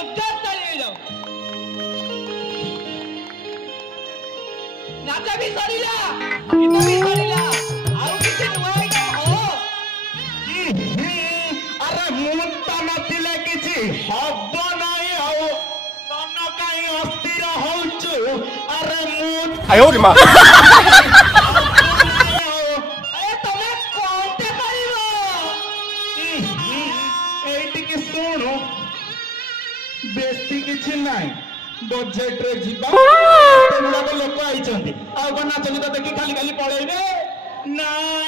चुपचाप चलिए जाओ नाचा भी सरिला गीत भी सरिला आउ किसी नुआ हो अरे मुंता नथिले किछि हब नाही आउ तन काई अस्थिर होउछु अरे मुंत आयो रे मां अरे तमे कोनते परिबो एठी कि सुनु बेस्ती किछि नाही बजेट रे जीवा गुड़ा को लोक आइचंती आ गना चली तो देखि खाली खाली पळेइबे नाय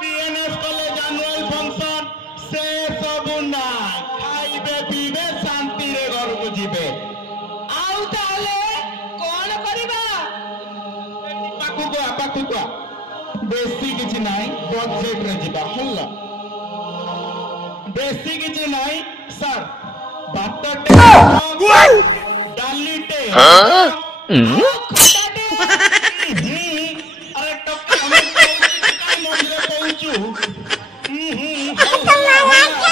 पीएनएस कॉलेज एनुअल फंक्शन से सब ना खाइबे पीबे शांति रे घर को जीवे आउ ताले कोन करिबा पाकु को बेसी किछि नाही बजेट रे जीवा हल्ला बेसी किछि नाही सर भातटे डालीटे खटाटे अरे टक्का हम काई मंदिर पहुंचू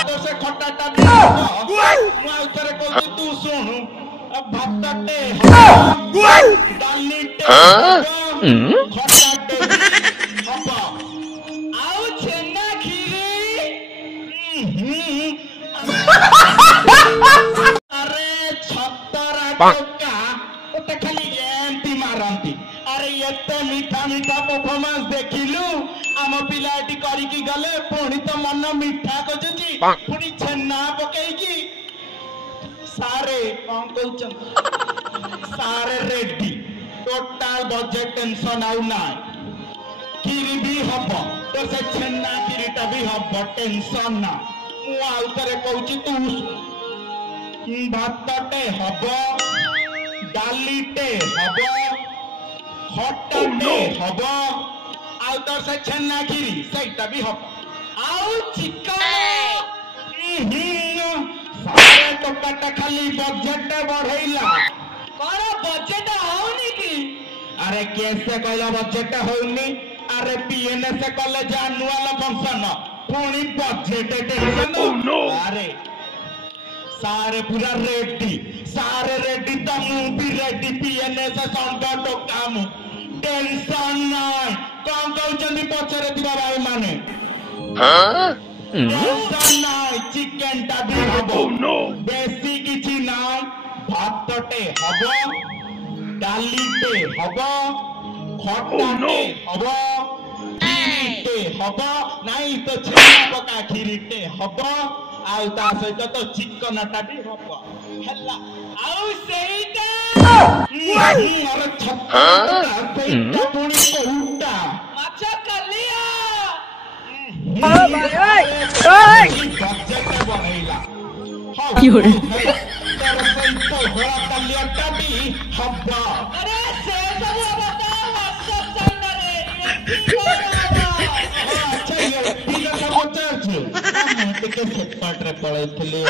तो से खटाटा दे मैं उतरे कहू तू सुन अब भातटे डालीटे खटाटे हबा आउ छेना खीरी अरे छतरा टोका ओते खाली एंटी मारंती अरे एते मीठा मीठा परफॉर्मेंस देखिलु आम पिलाटी करिकी गले पुणी तो मन मीठा कजुची पुणी छेना पकेईकी सारे कौन कहउचन सारे रेडी टोटल बजेट टेंशन आउ ना खीरी भी हब तो से छेना खीरीटा भी हब टेंशन ना मु आउ तरे कहउची तू भातटे हब डालीटे हब खटाटे हब आउ तो से छेना खीरी सेटा भी हब आउ चिकन सारे टोकाटा खाली बजेट बढ़ैला कोन बजेट होनी की अरे कैसे कहला बजेट होनी अरे पीएनएस कॉलेज एनुअल फंक्शन पुणी बजेट टेंशन अरे सारे पूरा रेडी तो मु भी रेडी पीएनएस संग टोका मु टेंशन नाय कौन कहउचंदी पछरे दिबा भाई माने टेंशन नाय चिकन टा भी हबो बेसी किछि नाय भातटे हबो डालीटे हबो खटाटे हबो खीरीटे हबो नाही तो छेना पका खीरीटे हबो आउ ता सहित तो चिकन टा भी हबो हल्ला आउ सेईटा अरे छप्पा सहित पुणी कोउटा माछ कलिया बजेट बढ़ैला Fiore. तर सहित घोड़ा कलियाटा भी हबो अरे से सब बता व्हाट्सएप चैनल ଟିକେ ସେପାଟରେ ପଳେଇଥିଲି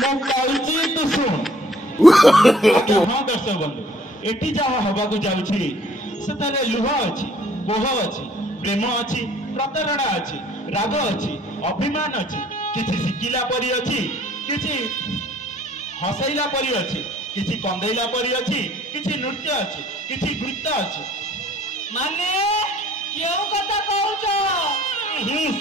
ମୁଁ କହୁଛି ତୁ ଶୁଣ ହଁ ଦର୍ଶକ ବନ୍ଧୁ ଏଠି ଯାହା ହବାକୁ ଯାଉଛି ସେଥିରେ ଲୁହ ଅଛି ବୋହ ଅଛି ପ୍ରେମ ଅଛି ପ୍ରତାରଣା ଅଛି ରାଗ ଅଛି ଅଭିମାନ ଅଛି କିଛି ଶିଖିଲା ପରି ଅଛି କିଛି ହସେଇଲା ପରି ଅଛି କିଛି କନ୍ଦେଇଲା ପରି ଅଛି କିଛି ନୃତ୍ୟ ଅଛି କିଛି ଗୀତ ଅଛି माने क्यों कथा कहउछ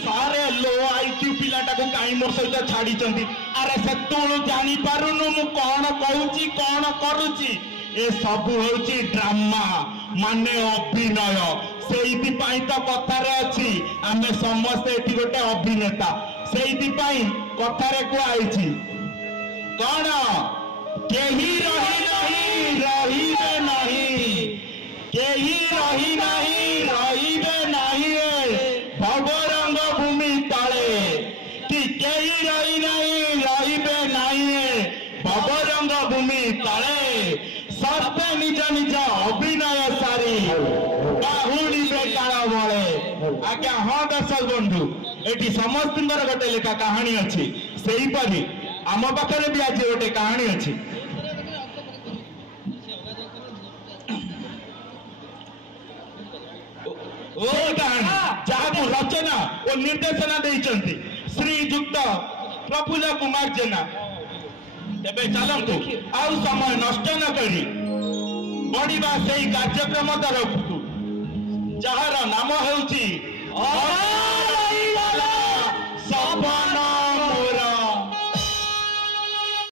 सारे लो आईक्यू पिलाटा को काई मोर सहित छाड़ी चंदी अरे से तोळू जानी पारुनु मु कोन कहूची कोन करूची ए सब होची ड्रामा माने अभिनय सेइति पाई तो कथारे अछि आमे समस्त एठी गोटे अभिनेता सेइति पाई कथारे को आइछि कोन केही रही नहीं रहिबे नहीं केही रही नहीं रहिबे नहीं भवरंग भूमि तले कि केही रही नहीं रहिबे नहीं भवरंग भूमि तले सर्वे निज निज अभिनय सारी बाहुड़ी बेकाल बळे आज्ञा हाँ दर्शक बंधु एटी समस्त गोटे लेखा कहानी अच्छी सेही परी आम पाखरे भी आज गोटे कहानी अच्छी जहाँ रचना और निर्देशना देइचंती श्रीयुक्त प्रफुल्ल कुमार जेना ତେବେ ଚାଲନ୍ତୁ ଆଉ ସମୟ ନଷ୍ଟ ନ କରି ବଢିବା ସେଇ କାର୍ଯ୍ୟକ୍ରମ ତରଫକୁ ଯାହାର ନାମ ହେଉଛି